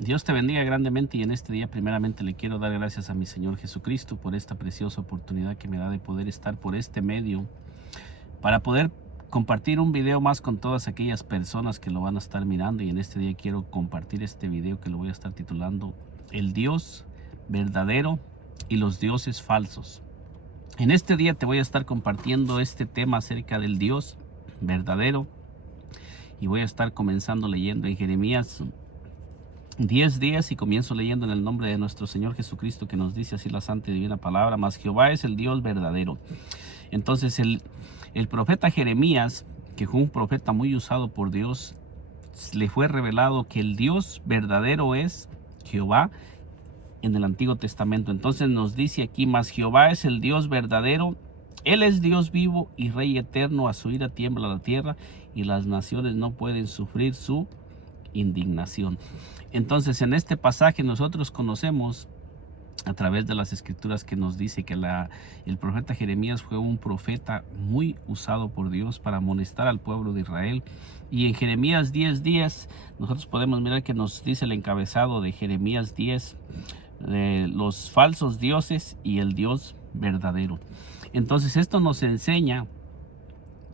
Dios te bendiga grandemente y en este día primeramente le quiero dar gracias a mi Señor Jesucristo por esta preciosa oportunidad que me da de poder estar por este medio para poder compartir un video más con todas aquellas personas que lo van a estar mirando, y en este día quiero compartir este video que lo voy a estar titulando El Dios verdadero y los dioses falsos. En este día te voy a estar compartiendo este tema acerca del Dios verdadero y voy a estar comenzando leyendo en Jeremías 10 días y comienzo leyendo en el nombre de nuestro Señor Jesucristo, que nos dice así la santa y divina palabra: mas Jehová es el Dios verdadero. Entonces el profeta Jeremías, que fue un profeta muy usado por Dios, le fue revelado que el Dios verdadero es Jehová en el Antiguo Testamento. Entonces nos dice aquí: mas Jehová es el Dios verdadero, Él es Dios vivo y Rey eterno, a su ira tiembla la tierra y las naciones no pueden sufrir su indignación. Entonces en este pasaje nosotros conocemos a través de las escrituras que nos dice que el profeta Jeremías fue un profeta muy usado por Dios para amonestar al pueblo de Israel. Y en Jeremías 10 días nosotros podemos mirar que nos dice el encabezado de Jeremías 10, los falsos dioses y el Dios verdadero. Entonces esto nos enseña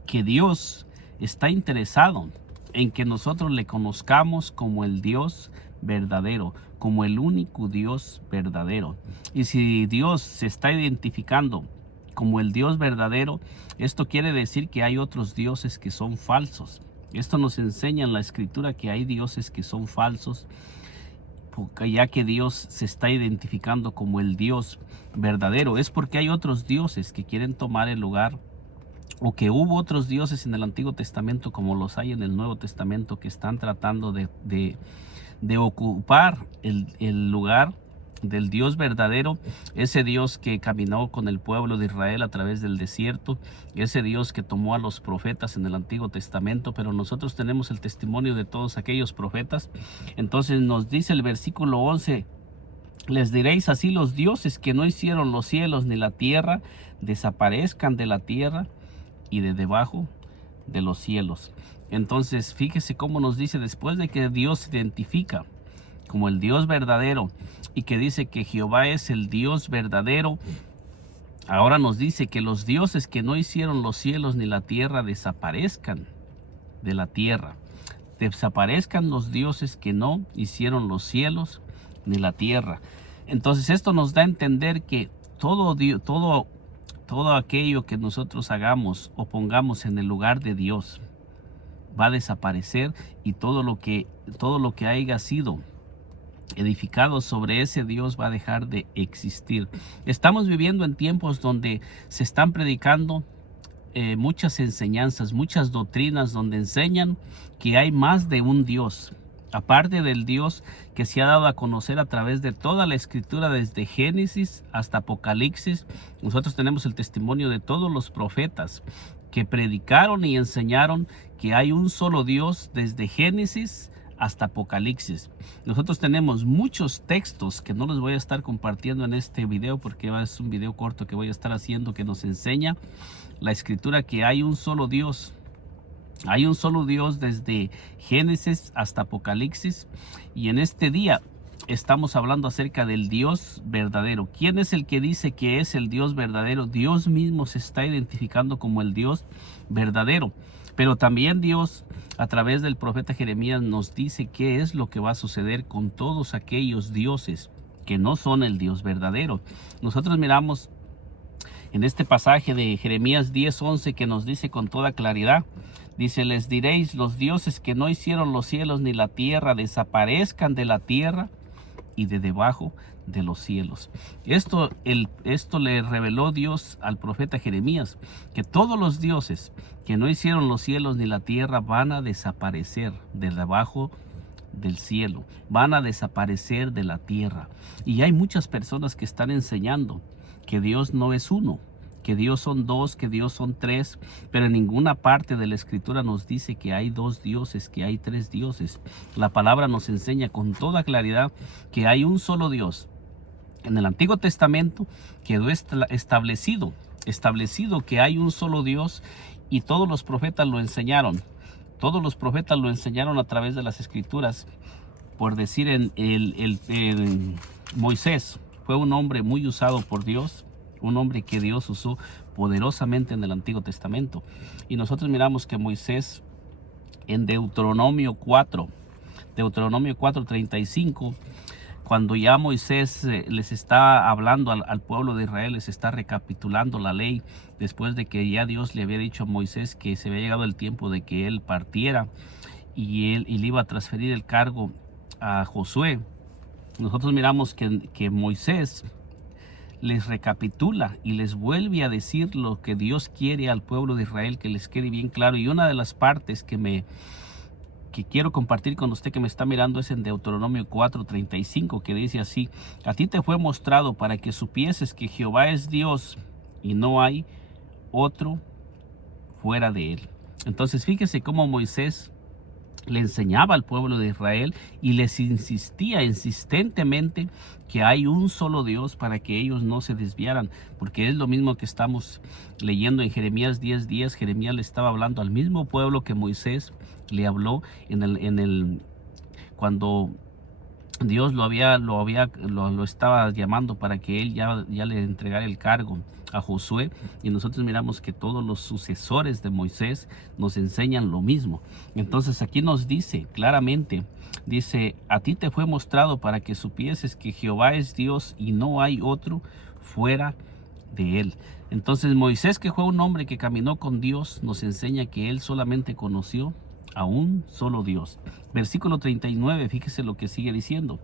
que Dios está interesado en que nosotros le conozcamos como el Dios verdadero, como el único Dios verdadero. Y si Dios se está identificando como el Dios verdadero, esto quiere decir que hay otros dioses que son falsos. Esto nos enseña en la escritura que hay dioses que son falsos, ya que Dios se está identificando como el Dios verdadero. Es porque hay otros dioses que quieren tomar el lugar, o que hubo otros dioses en el Antiguo Testamento como los hay en el Nuevo Testamento, que están tratando de ocupar el lugar del Dios verdadero, ese Dios que caminó con el pueblo de Israel a través del desierto, ese Dios que tomó a los profetas en el Antiguo Testamento. Pero nosotros tenemos el testimonio de todos aquellos profetas. Entonces nos dice el versículo 11: les diréis así: los dioses que no hicieron los cielos ni la tierra desaparezcan de la tierra y de debajo de los cielos. Entonces fíjese cómo nos dice, después de que Dios se identifica como el Dios verdadero y que dice que Jehová es el Dios verdadero, ahora nos dice que los dioses que no hicieron los cielos ni la tierra desaparezcan de la tierra. Desaparezcan los dioses que no hicieron los cielos ni la tierra. Entonces esto nos da a entender que todo aquello que nosotros hagamos o pongamos en el lugar de Dios va a desaparecer, y todo lo que haya sido edificado sobre ese Dios va a dejar de existir. Estamos viviendo en tiempos donde se están predicando muchas enseñanzas, muchas doctrinas donde enseñan que hay más de un Dios. Aparte del Dios que se ha dado a conocer a través de toda la escritura, desde Génesis hasta Apocalipsis, nosotros tenemos el testimonio de todos los profetas que predicaron y enseñaron que hay un solo Dios desde Génesis hasta Apocalipsis. Nosotros tenemos muchos textos que no los voy a estar compartiendo en este video, porque es un video corto que voy a estar haciendo, que nos enseña la escritura que hay un solo Dios. Hay un solo Dios desde Génesis hasta Apocalipsis, y en este día estamos hablando acerca del Dios verdadero. ¿Quién es el que dice que es el Dios verdadero? Dios mismo se está identificando como el Dios verdadero. Pero también Dios, a través del profeta Jeremías, nos dice qué es lo que va a suceder con todos aquellos dioses que no son el Dios verdadero. Nosotros miramos en este pasaje de Jeremías 10:11 que nos dice con toda claridad, dice: les diréis, los dioses que no hicieron los cielos ni la tierra desaparezcan de la tierra y de debajo de los cielos. Esto le reveló Dios al profeta Jeremías, que todos los dioses que no hicieron los cielos ni la tierra van a desaparecer de debajo del cielo, van a desaparecer de la tierra. Y hay muchas personas que están enseñando que Dios no es uno, que Dios son dos, que Dios son tres, pero en ninguna parte de la escritura nos dice que hay dos dioses, que hay tres dioses. La palabra nos enseña con toda claridad que hay un solo Dios. En el Antiguo Testamento quedó establecido que hay un solo Dios, y todos los profetas lo enseñaron. Todos los profetas lo enseñaron a través de las escrituras, por decir, en Moisés fue un hombre muy usado por Dios, un hombre que Dios usó poderosamente en el Antiguo Testamento. Y nosotros miramos que Moisés en Deuteronomio 4:35, cuando ya Moisés les está hablando al pueblo de Israel, les está recapitulando la ley, después de que ya Dios le había dicho a Moisés que se había llegado el tiempo de que él partiera y le iba a transferir el cargo a Josué. Nosotros miramos que Moisés les recapitula y les vuelve a decir lo que Dios quiere al pueblo de Israel, que les quede bien claro. Y una de las partes que quiero compartir con usted que me está mirando es en Deuteronomio 4:35, que dice así: a ti te fue mostrado para que supieses que Jehová es Dios y no hay otro fuera de él. Entonces fíjese cómo Moisés le enseñaba al pueblo de Israel y les insistía insistentemente que hay un solo Dios, para que ellos no se desviaran, porque es lo mismo que estamos leyendo en Jeremías 10:10. Jeremías le estaba hablando al mismo pueblo que Moisés le habló cuando Dios lo estaba llamando para que él ya le entregara el cargo a Josué. Y nosotros miramos que todos los sucesores de Moisés nos enseñan lo mismo. Entonces aquí nos dice claramente, dice: a ti te fue mostrado para que supieses que Jehová es Dios y no hay otro fuera de él. Entonces Moisés, que fue un hombre que caminó con Dios, nos enseña que él solamente conoció a un solo Dios. Versículo 39, fíjese lo que sigue diciendo.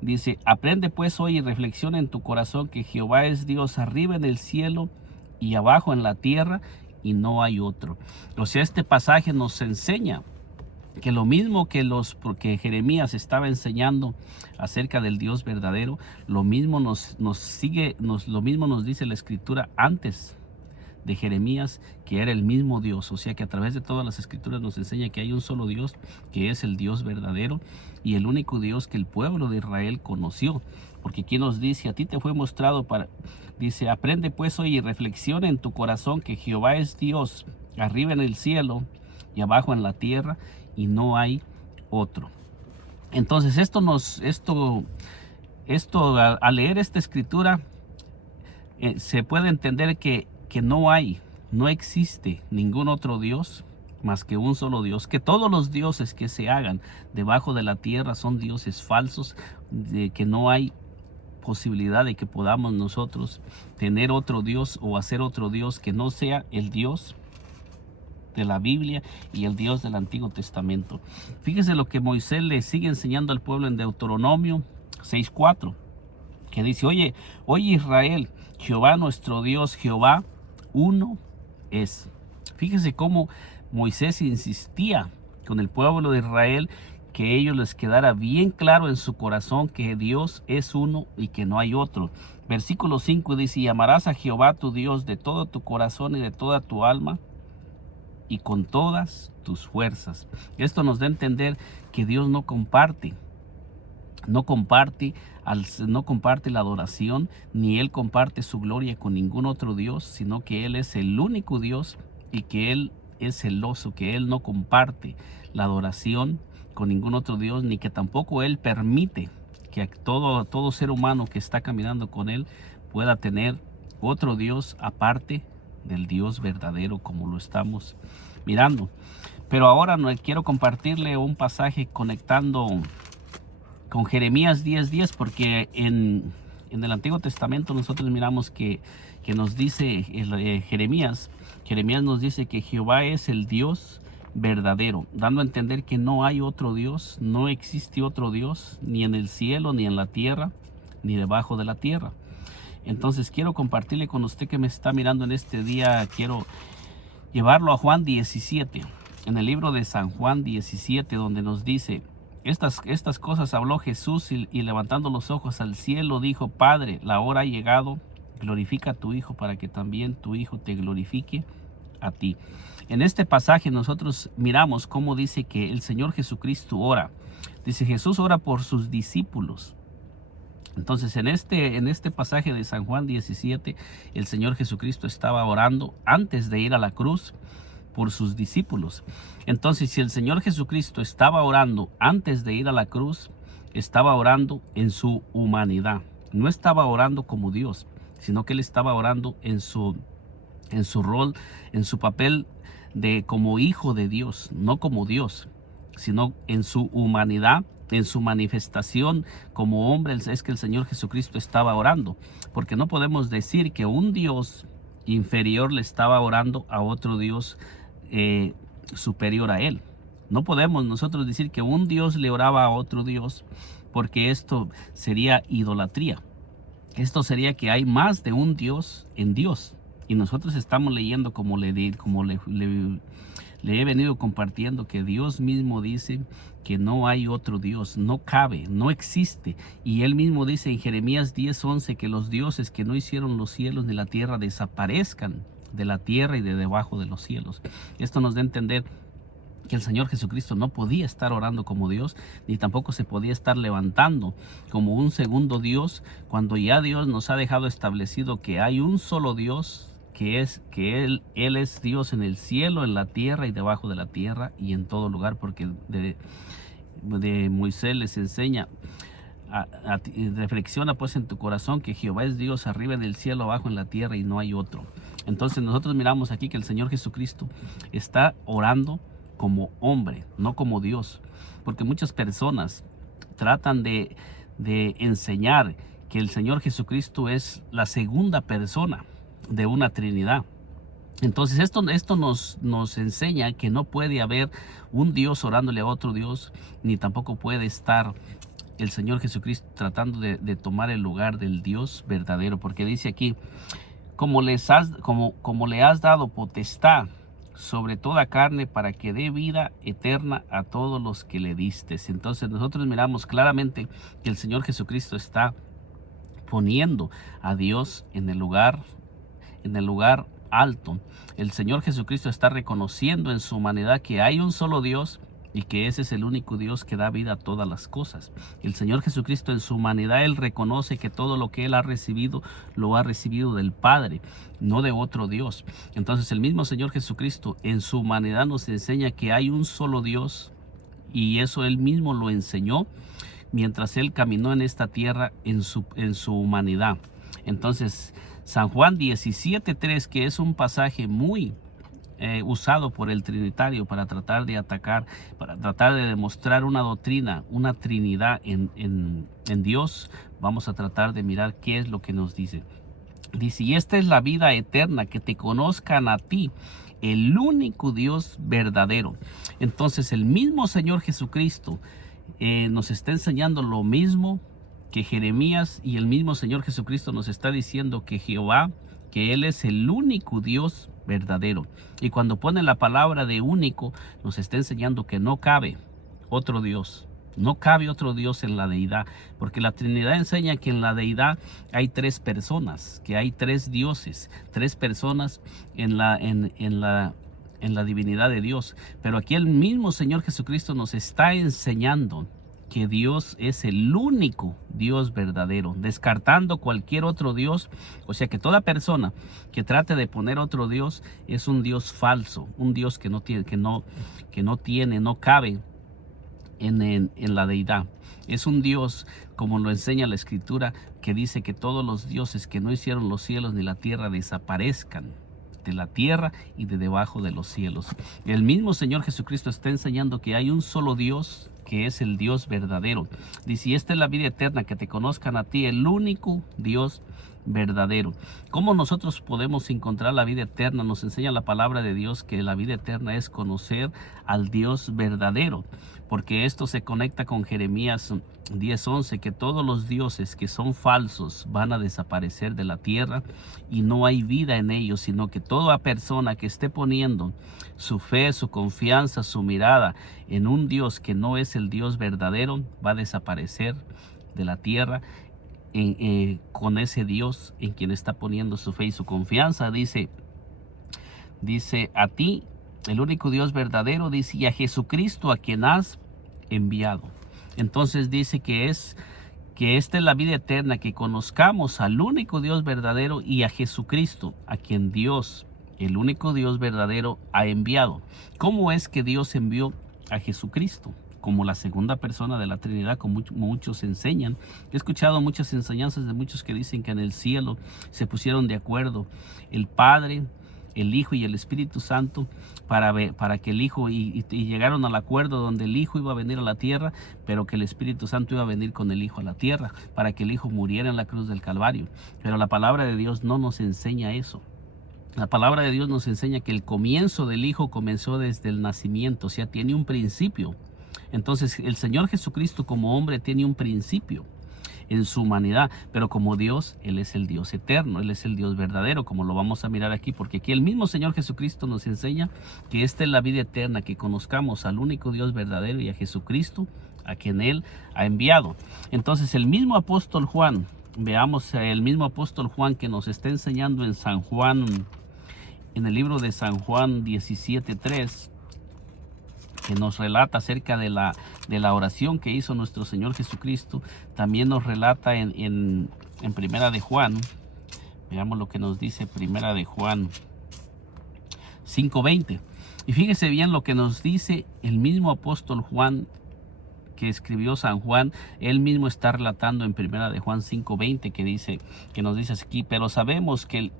Dice: aprende pues hoy y reflexiona en tu corazón que Jehová es Dios arriba en el cielo y abajo en la tierra, y no hay otro. O sea, este pasaje nos enseña que lo mismo porque Jeremías estaba enseñando acerca del Dios verdadero, lo mismo nos dice la Escritura antes de Jeremías, que era el mismo Dios. O sea que a través de todas las escrituras nos enseña que hay un solo Dios, que es el Dios verdadero y el único Dios que el pueblo de Israel conoció. Porque aquí nos dice: a ti te fue mostrado dice, aprende pues hoy y reflexiona en tu corazón que Jehová es Dios arriba en el cielo y abajo en la tierra, y no hay otro. Entonces al leer esta escritura se puede entender que no existe ningún otro Dios más que un solo Dios, que todos los dioses que se hagan debajo de la tierra son dioses falsos, de que no hay posibilidad de que podamos nosotros tener otro Dios o hacer otro Dios que no sea el Dios de la Biblia y el Dios del Antiguo Testamento. Fíjese lo que Moisés le sigue enseñando al pueblo en Deuteronomio 6:4, que dice: oye Israel, Jehová nuestro Dios, Jehová uno es. Fíjese cómo Moisés insistía con el pueblo de Israel, que ellos les quedara bien claro en su corazón que Dios es uno y que no hay otro. Versículo 5 dice: y amarás a Jehová tu Dios de todo tu corazón y de toda tu alma y con todas tus fuerzas. Esto nos da a entender que Dios no comparte la adoración, ni Él comparte su gloria con ningún otro Dios, sino que Él es el único Dios, y que Él es celoso, que Él no comparte la adoración con ningún otro Dios, ni que tampoco Él permite que todo ser humano que está caminando con Él pueda tener otro Dios aparte del Dios verdadero, como lo estamos mirando. Pero ahora quiero compartirle un pasaje conectando con Jeremías 10:10, porque en el Antiguo Testamento nosotros miramos que nos dice Jeremías nos dice que Jehová es el Dios verdadero, dando a entender que no hay otro Dios, no existe otro Dios, ni en el cielo, ni en la tierra, ni debajo de la tierra. Entonces quiero compartirle con usted que me está mirando en este día, quiero llevarlo a Juan 17, en el libro de San Juan 17, donde nos dice: estas cosas habló Jesús y levantando los ojos al cielo dijo: Padre, la hora ha llegado, glorifica a tu Hijo, para que también tu Hijo te glorifique a ti. En este pasaje nosotros miramos cómo dice que el Señor Jesucristo ora. Dice: Jesús ora por sus discípulos. Entonces en este pasaje de San Juan 17, el Señor Jesucristo estaba orando antes de ir a la cruz por sus discípulos. Entonces, si el Señor Jesucristo estaba orando antes de ir a la cruz, estaba orando en su humanidad. No estaba orando como Dios, sino que él estaba orando en su rol, en su papel de como hijo de Dios, no como Dios, sino en su humanidad, en su manifestación como hombre. Es que el Señor Jesucristo estaba orando, porque no podemos decir que un Dios inferior le estaba orando a otro Dios superior a él. No podemos nosotros decir que un Dios le oraba a otro Dios, porque esto sería idolatría. Esto sería que hay más de un Dios en Dios. Y nosotros estamos leyendo como le he venido compartiendo, que Dios mismo dice que no hay otro Dios, no cabe, no existe. Y él mismo dice en Jeremías 10:11 que los dioses que no hicieron los cielos ni la tierra desaparezcan de la tierra y de debajo de los cielos. Esto nos da a entender que el Señor Jesucristo no podía estar orando como Dios, ni tampoco se podía estar levantando como un segundo Dios, cuando ya Dios nos ha dejado establecido que hay un solo Dios, que él es Dios en el cielo, en la tierra y debajo de la tierra y en todo lugar, porque de Moisés les enseña, reflexiona pues en tu corazón que Jehová es Dios arriba en el cielo, abajo en la tierra y no hay otro. Entonces nosotros miramos aquí que el Señor Jesucristo está orando como hombre, no como Dios, porque muchas personas tratan de enseñar que el Señor Jesucristo es la segunda persona de una Trinidad. Entonces esto nos enseña que no puede haber un Dios orándole a otro Dios, ni tampoco puede estar el Señor Jesucristo tratando de tomar el lugar del Dios verdadero, porque dice aquí, como le has dado potestad sobre toda carne para que dé vida eterna a todos los que le diste. Entonces nosotros miramos claramente que el Señor Jesucristo está poniendo a Dios en el lugar alto. El Señor Jesucristo está reconociendo en su humanidad que hay un solo Dios y que ese es el único Dios que da vida a todas las cosas. El Señor Jesucristo en su humanidad, él reconoce que todo lo que él ha recibido, lo ha recibido del Padre, no de otro Dios. Entonces el mismo Señor Jesucristo en su humanidad nos enseña que hay un solo Dios, y eso él mismo lo enseñó mientras él caminó en esta tierra en su humanidad. Entonces San Juan 17:3, que es un pasaje muy usado por el trinitario para tratar de atacar, para tratar de demostrar una doctrina, una trinidad en Dios. Vamos a tratar de mirar qué es lo que nos dice. Dice, y esta es la vida eterna, que te conozcan a ti, el único Dios verdadero. Entonces el mismo Señor Jesucristo nos está enseñando lo mismo que Jeremías, y el mismo Señor Jesucristo nos está diciendo que Jehová, que Él es el único Dios verdadero. Y cuando pone la palabra de único, nos está enseñando que no cabe otro Dios. No cabe otro Dios en la deidad, porque la Trinidad enseña que en la deidad hay tres personas, que hay tres dioses, tres personas en la divinidad de Dios. Pero aquí el mismo Señor Jesucristo nos está enseñando que Dios es el único Dios verdadero, descartando cualquier otro Dios. O sea que toda persona que trate de poner otro Dios es un Dios falso, un Dios que no cabe en la deidad. Es un Dios, como lo enseña la Escritura, que dice que todos los dioses que no hicieron los cielos ni la tierra desaparezcan de la tierra y de debajo de los cielos. El mismo Señor Jesucristo está enseñando que hay un solo Dios, que es el Dios verdadero. Dice, y esta es la vida eterna, que te conozcan a ti, el único Dios verdadero. ¿Cómo nosotros podemos encontrar la vida eterna? Nos enseña la palabra de Dios que la vida eterna es conocer al Dios verdadero, porque esto se conecta con Jeremías 10:11, que todos los dioses que son falsos van a desaparecer de la tierra y no hay vida en ellos, sino que toda persona que esté poniendo su fe, su confianza, su mirada en un Dios que no es el Dios verdadero, va a desaparecer de la tierra con ese Dios en quien está poniendo su fe y su confianza. Dice a ti, el único Dios verdadero, dice, y a Jesucristo a quien has enviado. Entonces dice que esta es la vida eterna, que conozcamos al único Dios verdadero y a Jesucristo a quien Dios, el único Dios verdadero, ha enviado. ¿Cómo es que Dios envió a Jesucristo? como la segunda persona de la Trinidad, como muchos enseñan. He escuchado muchas enseñanzas de muchos que dicen que en el cielo se pusieron de acuerdo el Padre, el Hijo y el Espíritu Santo para que el Hijo, y llegaron al acuerdo donde el Hijo iba a venir a la tierra, pero que el Espíritu Santo iba a venir con el Hijo a la tierra, para que el Hijo muriera en la cruz del Calvario. Pero la palabra de Dios no nos enseña eso. La palabra de Dios nos enseña que el comienzo del Hijo comenzó desde el nacimiento, o sea, tiene un principio. Entonces, el Señor Jesucristo como hombre tiene un principio en su humanidad, pero como Dios, Él es el Dios eterno, Él es el Dios verdadero, como lo vamos a mirar aquí, porque aquí el mismo Señor Jesucristo nos enseña que esta es la vida eterna, que conozcamos al único Dios verdadero y a Jesucristo, a quien Él ha enviado. Entonces, el mismo apóstol Juan, veamos el mismo apóstol Juan que nos está enseñando en San Juan, en el libro de San Juan 17:3, que nos relata acerca de la oración que hizo nuestro Señor Jesucristo. También nos relata en Primera de Juan. Veamos lo que nos dice Primera de Juan 5:20. Y fíjese bien lo que nos dice el mismo apóstol Juan que escribió San Juan. Él mismo está relatando en Primera de Juan 5:20, que nos dice aquí: pero sabemos que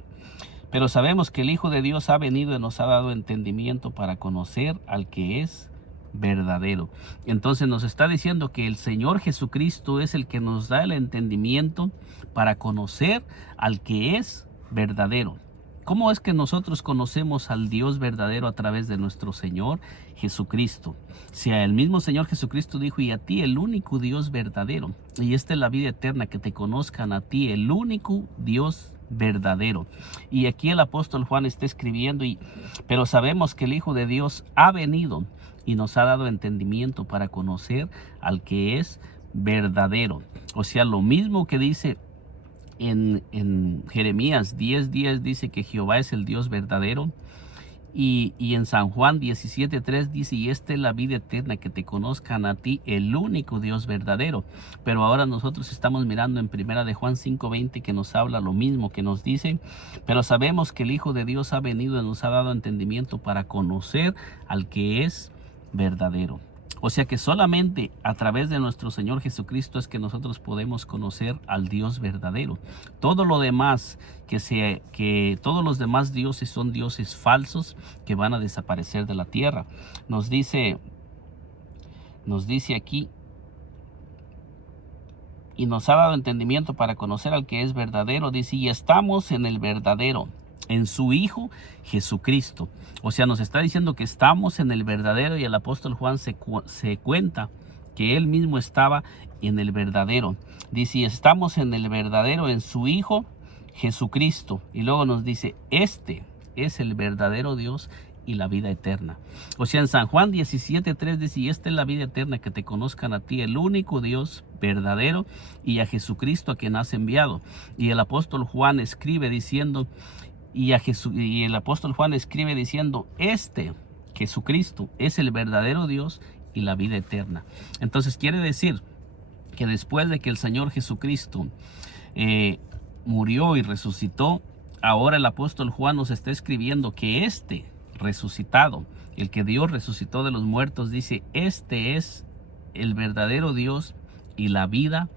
el Hijo de Dios ha venido y nos ha dado entendimiento para conocer al que es verdadero. Entonces nos está diciendo que el Señor Jesucristo es el que nos da el entendimiento para conocer al que es verdadero. ¿Cómo es que nosotros conocemos al Dios verdadero? A través de nuestro Señor Jesucristo. Si el mismo Señor Jesucristo dijo: y a ti el único Dios verdadero, y esta es la vida eterna, que te conozcan a ti, el único Dios verdadero. Y aquí el apóstol Juan está escribiendo: pero sabemos que el Hijo de Dios ha venido y nos ha dado entendimiento para conocer al que es verdadero. O sea, lo mismo que dice en Jeremías 10:10, dice que Jehová es el Dios verdadero. Y en San Juan 17:3 dice: y esta es la vida eterna, que te conozcan a ti, el único Dios verdadero. Pero ahora nosotros estamos mirando en Primera de Juan 5:20, que nos habla lo mismo, que nos dice: pero sabemos que el Hijo de Dios ha venido y nos ha dado entendimiento para conocer al que es verdadero. O sea que solamente a través de nuestro Señor Jesucristo es que nosotros podemos conocer al Dios verdadero. Todo lo demás, que todos los demás dioses son dioses falsos que van a desaparecer de la tierra. Nos dice aquí: y nos ha dado entendimiento para conocer al que es verdadero. Dice: y estamos en el verdadero, en su Hijo Jesucristo. O sea, nos está diciendo que estamos en el verdadero, y el apóstol Juan se cuenta que él mismo estaba en el verdadero. Dice: y estamos en el verdadero, en su Hijo Jesucristo. Y luego nos dice: este es el verdadero Dios y la vida eterna. O sea, en San Juan 17:3 dice: y esta es la vida eterna, que te conozcan a ti, el único Dios verdadero, y a Jesucristo, a quien has enviado. Y el apóstol Juan escribe diciendo: este Jesucristo es el verdadero Dios y la vida eterna. Entonces quiere decir que después de que el Señor Jesucristo murió y resucitó, ahora el apóstol Juan nos está escribiendo que este resucitado, el que Dios resucitó de los muertos, dice: este es el verdadero Dios y la vida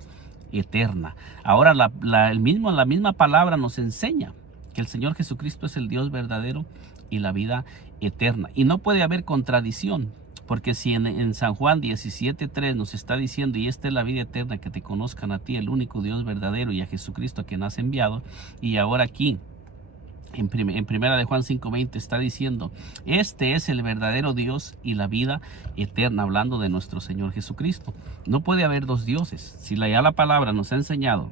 eterna. Ahora la misma palabra nos enseña que el Señor Jesucristo es el Dios verdadero y la vida eterna. Y no puede haber contradicción, porque si en San Juan 17:3 nos está diciendo: y esta es la vida eterna, que te conozcan a ti, el único Dios verdadero, y a Jesucristo, a quien has enviado, y ahora aquí en Primera de Juan 5:20 está diciendo: este es el verdadero Dios y la vida eterna, hablando de nuestro Señor Jesucristo. No puede haber dos dioses. Si ya la palabra nos ha enseñado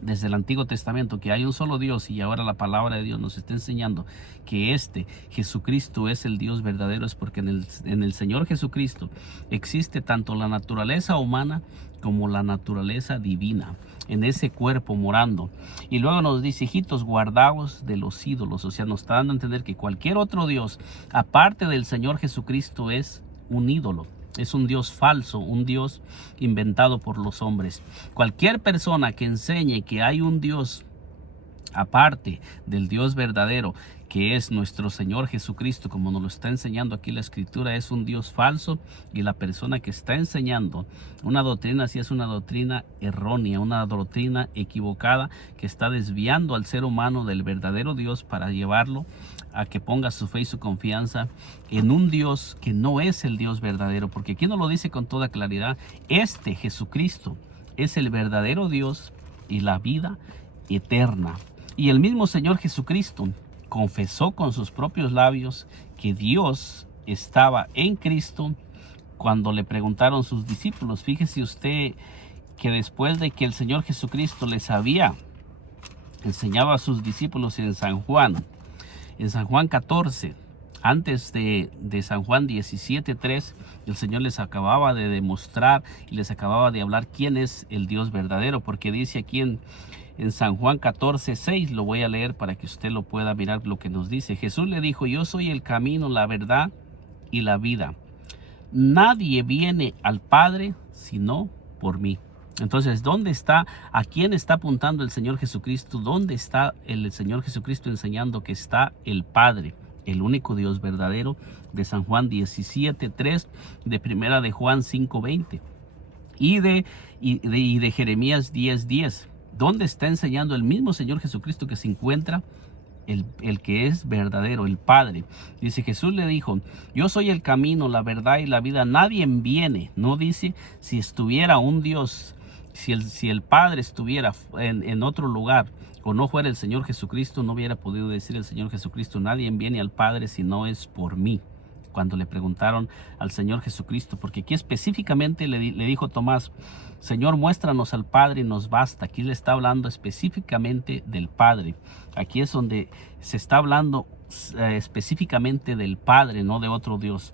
desde el Antiguo Testamento que hay un solo Dios, y ahora la palabra de Dios nos está enseñando que Jesucristo es el Dios verdadero, es porque en el Señor Jesucristo existe tanto la naturaleza humana como la naturaleza divina, en ese cuerpo morando. Y luego nos dice: hijitos, guardaos de los ídolos. O sea, nos está dando a entender que cualquier otro Dios aparte del Señor Jesucristo es un ídolo. Es un Dios falso, un Dios inventado por los hombres. Cualquier persona que enseñe que hay un Dios aparte del Dios verdadero, que es nuestro Señor Jesucristo, como nos lo está enseñando aquí la Escritura, es un Dios falso, y la persona que está enseñando una doctrina así es una doctrina errónea, una doctrina equivocada que está desviando al ser humano del verdadero Dios para llevarlo a que ponga su fe y su confianza en un Dios que no es el Dios verdadero, porque aquí nos lo dice con toda claridad: este Jesucristo es el verdadero Dios y la vida eterna. Y el mismo Señor Jesucristo confesó con sus propios labios que Dios estaba en Cristo cuando le preguntaron sus discípulos. Fíjese usted que después de que el Señor Jesucristo les había enseñado a sus discípulos en San Juan 14, antes de San Juan 17:3, el Señor les acababa de demostrar y les acababa de hablar quién es el Dios verdadero, porque dice aquí en San Juan 14:6, lo voy a leer para que usted lo pueda mirar lo que nos dice. Jesús le dijo: yo soy el camino, la verdad y la vida. Nadie viene al Padre sino por mí. Entonces, ¿dónde está? ¿A quién está apuntando el Señor Jesucristo? ¿Dónde está el Señor Jesucristo enseñando que está el Padre, el único Dios verdadero? De San Juan 17:3, de primera de Juan 5:20 y de Jeremías 10:10. ¿Dónde está enseñando el mismo Señor Jesucristo que se encuentra el que es verdadero, el Padre? Dice: Jesús le dijo: yo soy el camino, la verdad y la vida. Nadie viene. No dice si estuviera un Dios, si el Padre estuviera en otro lugar o no fuera el Señor Jesucristo, no hubiera podido decir el Señor Jesucristo: nadie viene al Padre si no es por mí. Cuando le preguntaron al Señor Jesucristo, porque aquí específicamente le dijo Tomás: Señor, muéstranos al Padre y nos basta. Aquí le está hablando específicamente del Padre. Aquí es donde se está hablando específicamente del Padre, no de otro Dios.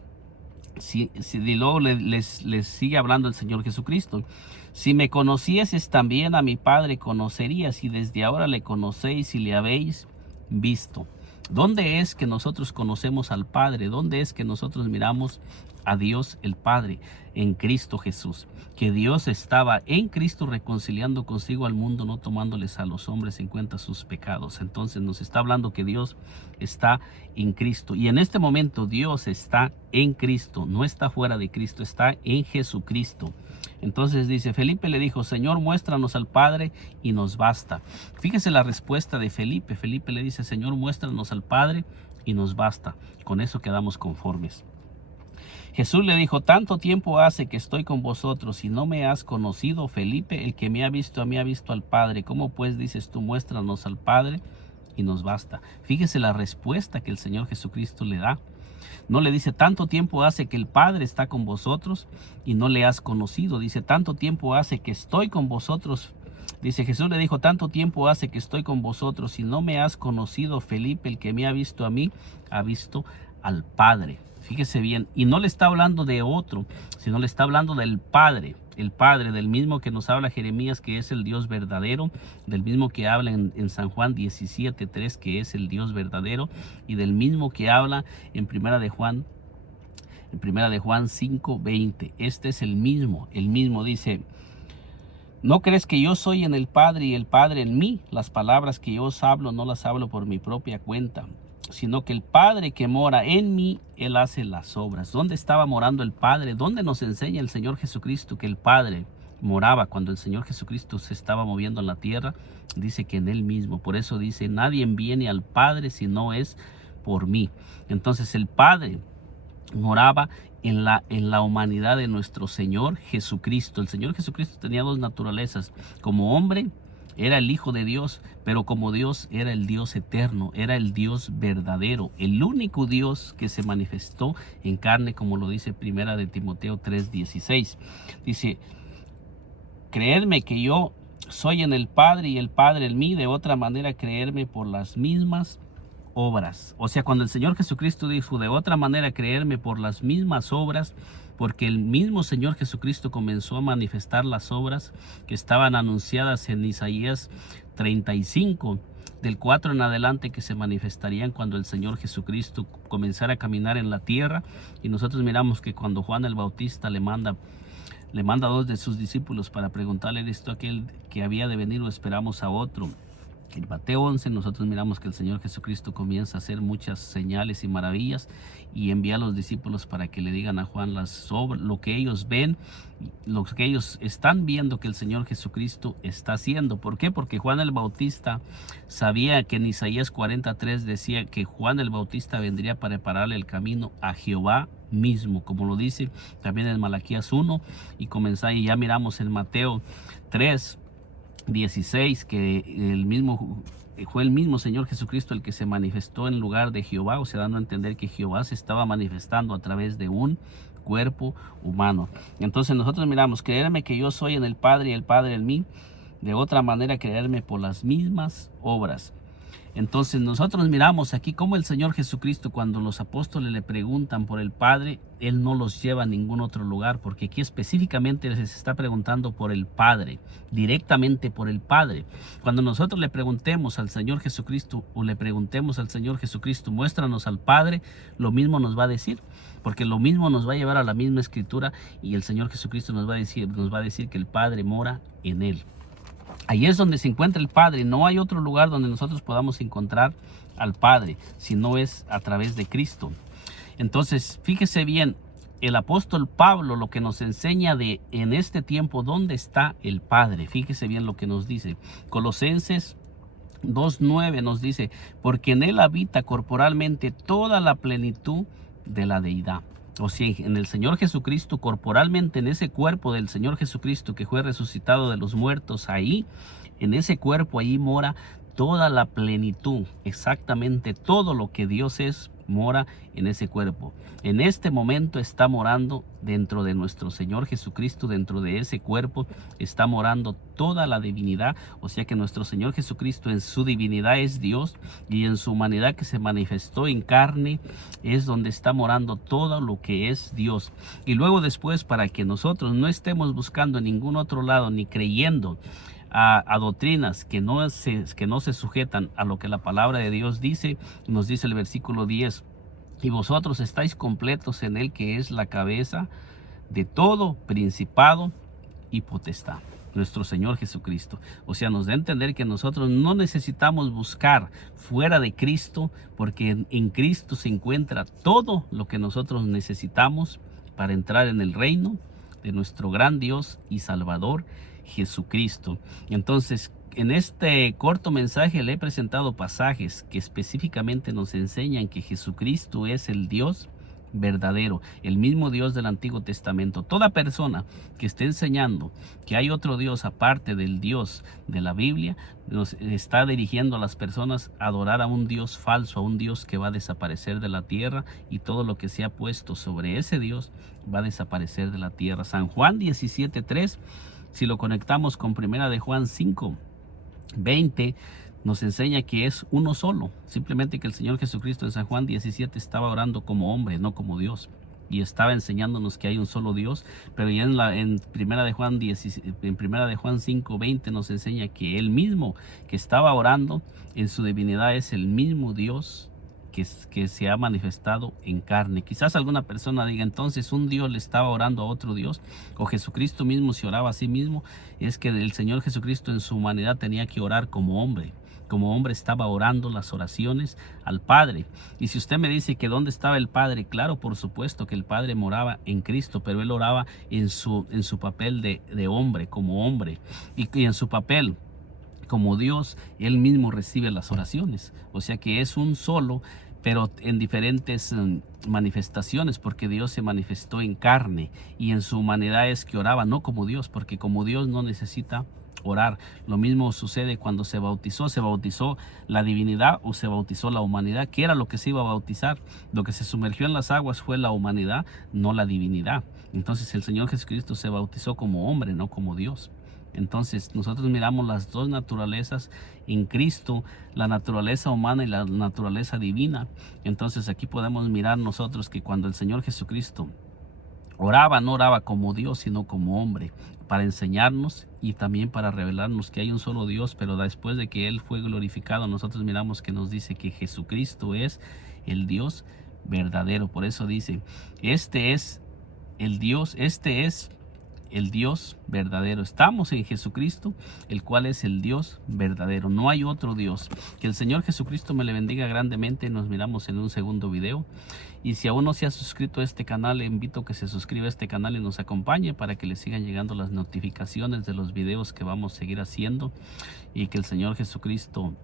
Y luego les sigue hablando el Señor Jesucristo: si me conocieses, también a mi Padre conocerías, y desde ahora le conocéis y le habéis visto. ¿Dónde es que nosotros conocemos al Padre? ¿Dónde es que nosotros miramos a Dios el Padre? En Cristo Jesús. Que Dios estaba en Cristo reconciliando consigo al mundo, no tomándoles a los hombres en cuenta sus pecados. Entonces nos está hablando que Dios está en Cristo. Y en este momento Dios está en Cristo, no está fuera de Cristo, está en Jesucristo. Entonces dice, Felipe le dijo: Señor, muéstranos al Padre y nos basta. Fíjese la respuesta de Felipe. Felipe le dice: Señor, muéstranos al Padre y nos basta. Con eso quedamos conformes. Jesús le dijo: tanto tiempo hace que estoy con vosotros y no me has conocido, Felipe. El que me ha visto a mí ha visto al Padre. ¿Cómo pues dices tú: muéstranos al Padre y nos basta? Fíjese la respuesta que el Señor Jesucristo le da. No le dice: tanto tiempo hace que el Padre está con vosotros y no le has conocido. Dice: tanto tiempo hace que estoy con vosotros. Dice: Jesús le dijo: tanto tiempo hace que estoy con vosotros y no me has conocido, Felipe. El que me ha visto a mí ha visto al Padre. Fíjese bien, y no le está hablando de otro, sino le está hablando del Padre. El Padre, del mismo que nos habla Jeremías, que es el Dios verdadero, del mismo que habla en San Juan 17:3, que es el Dios verdadero, y del mismo que habla en primera de Juan 5:20. Este es el mismo dice: ¿no crees que yo soy en el Padre y el Padre en mí? Las palabras que yo os hablo no las hablo por mi propia cuenta, sino que el Padre que mora en mí, Él hace las obras. ¿Dónde estaba morando el Padre? ¿Dónde nos enseña el Señor Jesucristo que el Padre moraba cuando el Señor Jesucristo se estaba moviendo en la tierra? Dice que en Él mismo. Por eso dice: nadie viene al Padre si no es por mí. Entonces el Padre moraba en la humanidad de nuestro Señor Jesucristo. El Señor Jesucristo tenía dos naturalezas. Como hombre era el Hijo de Dios, pero como Dios era el Dios eterno, era el Dios verdadero, el único Dios que se manifestó en carne, como lo dice primera de Timoteo 3:16. Dice: creedme que yo soy en el Padre y el Padre en mí, de otra manera creerme por las mismas obras. O sea, cuando el Señor Jesucristo dijo: de otra manera creerme por las mismas obras, porque el mismo Señor Jesucristo comenzó a manifestar las obras que estaban anunciadas en Isaías 35, del 4 en adelante, que se manifestarían cuando el Señor Jesucristo comenzara a caminar en la tierra. Y nosotros miramos que cuando Juan el Bautista le manda a dos de sus discípulos para preguntarle: ¿esto aquel que había de venir o esperamos a otro? En Mateo 11 nosotros miramos que el Señor Jesucristo comienza a hacer muchas señales y maravillas y envía a los discípulos para que le digan a Juan lo que ellos ven, lo que ellos están viendo que el Señor Jesucristo está haciendo. ¿Por qué? Porque Juan el Bautista sabía que en Isaías 43 decía que Juan el Bautista vendría para prepararle el camino a Jehová mismo, como lo dice también en Malaquías 1 y ya miramos en Mateo 3:16 que fue el mismo Señor Jesucristo el que se manifestó en lugar de Jehová, o sea, dando a entender que Jehová se estaba manifestando a través de un cuerpo humano. Entonces nosotros miramos, creerme que yo soy en el Padre y el Padre en mí, de otra manera creerme por las mismas obras. Entonces nosotros miramos aquí cómo el Señor Jesucristo, cuando los apóstoles le preguntan por el Padre, Él no los lleva a ningún otro lugar, porque aquí específicamente les está preguntando por el Padre, directamente por el Padre. Cuando nosotros le preguntemos al Señor Jesucristo o le preguntemos al Señor Jesucristo, muéstranos al Padre, lo mismo nos va a decir, porque lo mismo nos va a llevar a la misma escritura y el Señor Jesucristo nos va a decir que el Padre mora en Él. Ahí es donde se encuentra el Padre. No hay otro lugar donde nosotros podamos encontrar al Padre, si no es a través de Cristo. Entonces, fíjese bien, el apóstol Pablo lo que nos enseña en este tiempo, ¿dónde está el Padre? Fíjese bien lo que nos dice. Colosenses 2:9 nos dice, porque en Él habita corporalmente toda la plenitud de la deidad. O sea, en el Señor Jesucristo, corporalmente, en ese cuerpo del Señor Jesucristo que fue resucitado de los muertos, ahí, en ese cuerpo, ahí mora toda la plenitud, exactamente todo lo que Dios es, mora en ese cuerpo. En este momento está morando dentro de nuestro Señor Jesucristo, dentro de ese cuerpo está morando toda la divinidad. O sea que nuestro Señor Jesucristo en su divinidad es Dios y en su humanidad que se manifestó en carne es donde está morando todo lo que es Dios. Y luego después, para que nosotros no estemos buscando en ningún otro lado ni creyendo a doctrinas que no se sujetan a lo que la palabra de Dios dice, nos dice el versículo 10, y vosotros estáis completos en Él, que es la cabeza de todo principado y potestad, nuestro Señor Jesucristo. O sea, nos da a entender que nosotros no necesitamos buscar fuera de Cristo, porque en Cristo se encuentra todo lo que nosotros necesitamos para entrar en el reino de nuestro gran Dios y Salvador Jesucristo. Entonces, en este corto mensaje le he presentado pasajes que específicamente nos enseñan que Jesucristo es el Dios verdadero, el mismo Dios del Antiguo Testamento. Toda persona que esté enseñando que hay otro Dios aparte del Dios de la Biblia, nos está dirigiendo a las personas a adorar a un Dios falso, a un Dios que va a desaparecer de la tierra, y todo lo que se ha puesto sobre ese Dios va a desaparecer de la tierra. San Juan 17:3, si lo conectamos con primera de Juan 5:20, nos enseña que es uno solo. Simplemente que el Señor Jesucristo en San Juan 17 estaba orando como hombre, no como Dios. Y estaba enseñándonos que hay un solo Dios. Pero ya en primera de Juan 5:20 nos enseña que él mismo que estaba orando en su divinidad es el mismo Dios que se ha manifestado en carne. Quizás alguna persona diga, entonces un Dios le estaba orando a otro Dios, o Jesucristo mismo se oraba a sí mismo. Es que el Señor Jesucristo en su humanidad tenía que orar como hombre. Como hombre estaba orando las oraciones al Padre. Y si usted me dice que dónde estaba el Padre, claro, por supuesto que el Padre moraba en Cristo, pero él oraba en su papel de hombre, como hombre, y en su papel como Dios, él mismo recibe las oraciones. O sea que es un solo, pero en diferentes manifestaciones, porque Dios se manifestó en carne, y en su humanidad es que oraba, no como Dios, porque como Dios no necesita orar. Lo mismo sucede cuando se bautizó la divinidad o se bautizó la humanidad. ¿Qué era lo que se iba a bautizar? Lo que se sumergió en las aguas fue la humanidad, no la divinidad. Entonces el Señor Jesucristo se bautizó como hombre, no como Dios. Entonces nosotros miramos las dos naturalezas en Cristo, la naturaleza humana y la naturaleza divina. Entonces aquí podemos mirar nosotros que cuando el Señor Jesucristo oraba, no oraba como Dios, sino como hombre, para enseñarnos y también para revelarnos que hay un solo Dios. Pero después de que Él fue glorificado, nosotros miramos que nos dice que Jesucristo es el Dios verdadero. Por eso dice, este es el Dios, este es el Dios verdadero. Estamos en Jesucristo, el cual es el Dios verdadero. No hay otro Dios. Que el Señor Jesucristo me le bendiga grandemente. Nos miramos en un segundo video. Y si aún no se ha suscrito a este canal, le invito a que se suscriba a este canal y nos acompañe para que le sigan llegando las notificaciones de los videos que vamos a seguir haciendo. Y que el Señor Jesucristo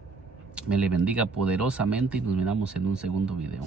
me le bendiga poderosamente y nos miramos en un segundo video.